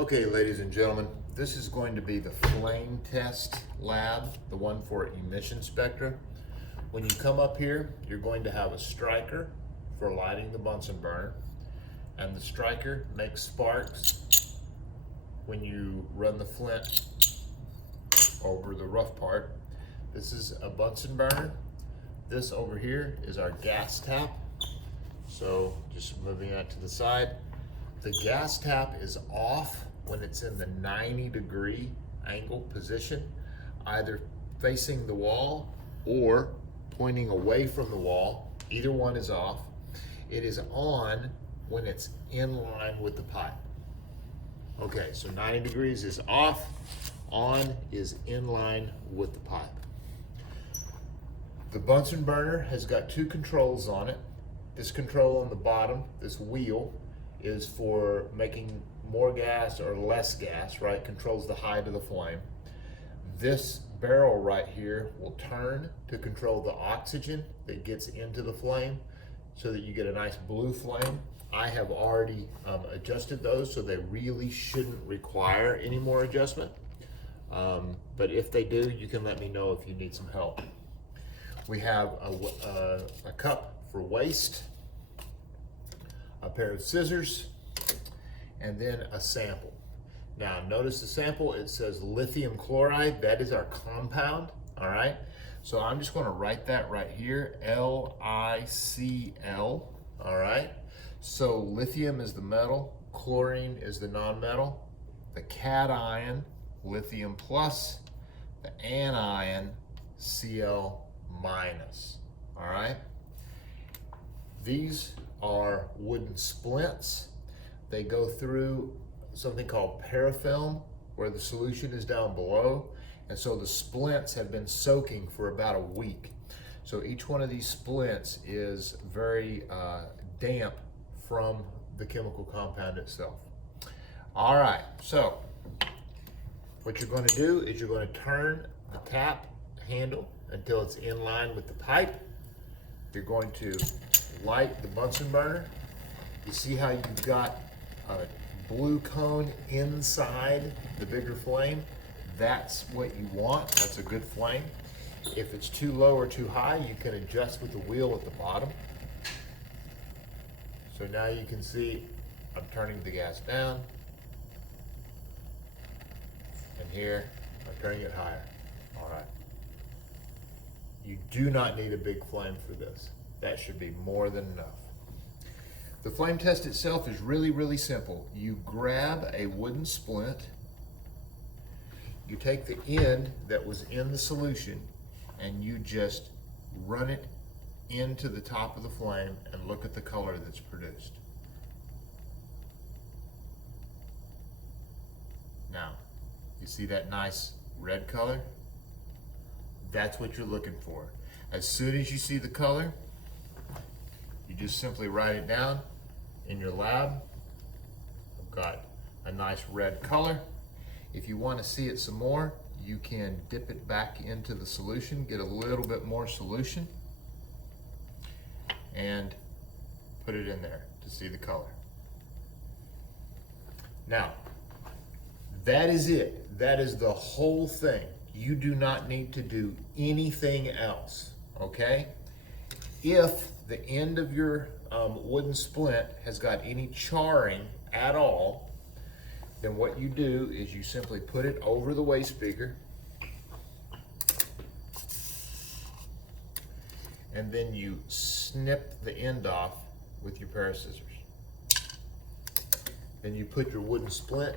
Okay, ladies and gentlemen, this is going to be the flame test lab, the one for Emission Spectra. When you come up here, you're going to have a striker for lighting the Bunsen burner, and the striker makes sparks when you run the flint over the rough part. This is a Bunsen burner. This over here is our gas tap. So just moving that to the side. The gas tap is off when it's in the 90-degree angle position, either facing the wall or pointing away from the wall. Either one is off. It is on when it's in line with the pipe. Okay, so 90 degrees is off, on is in line with the pipe. The Bunsen burner has got two controls on it. This control on the bottom, this wheel, is for making more gas or less gas, right? Controls the height of the flame. This barrel right here will turn to control the oxygen that gets into the flame so that you get a nice blue flame. I have already adjusted those, so they really shouldn't require any more adjustment. But if they do, you can let me know if you need some help. We have a cup for waste, a pair of scissors, and then a sample. Now notice the sample, it says lithium chloride. That is our compound, all right? So I'm just gonna write that right here, LiCl, all right? So lithium is the metal, chlorine is the non-metal, the cation, lithium plus, the anion, Cl minus, all right? These are wooden splints. They go through something called parafilm, where the solution is down below, and so the splints have been soaking for about a week. So each one of these splints is very damp from the chemical compound itself. All right, so what you're going to do is you're going to turn the tap handle until it's in line with the pipe. You're going to light the Bunsen burner. You see how you've got a blue cone inside the bigger flame? That's what you want. That's a good flame. If it's too low or too high, you can adjust with the wheel at the bottom. So now you can see I'm turning the gas down, and here I'm turning it higher. All right. You do not need a big flame for this. That should be more than enough. The flame test itself is really, really simple. You grab a wooden splint, you take the end that was in the solution, and you just run it into the top of the flame and look at the color that's produced. Now, you see that nice red color? That's what you're looking for. As soon as you see the color, you just simply write it down in your lab. I've got a nice red color. If you want to see it some more, you can dip it back into the solution, get a little bit more solution, and put it in there to see the color. Now, that is it. That is the whole thing. You do not need to do anything else, okay? If the end of your wooden splint has got any charring at all, then what you do is you simply put it over the waste beaker, and then you snip the end off with your pair of scissors. Then you put your wooden splint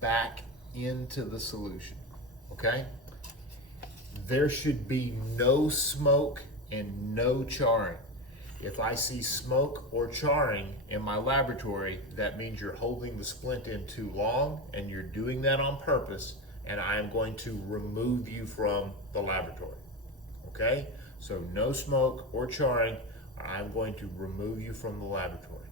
back into the solution, okay? There should be no smoke and no charring. If I see smoke or charring in my laboratory, that means you're holding the splint in too long, and you're doing that on purpose, and I am going to remove you from the laboratory, okay? So no smoke or charring, I'm going to remove you from the laboratory.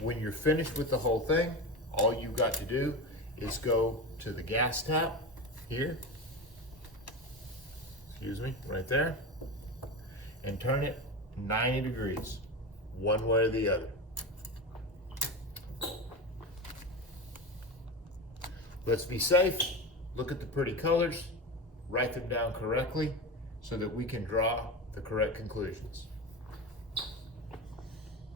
When you're finished with the whole thing, all you've got to do is go to the gas tap here, excuse me, right there, and turn it 90 degrees, one way or the other. Let's be safe, look at the pretty colors, write them down correctly so that we can draw the correct conclusions.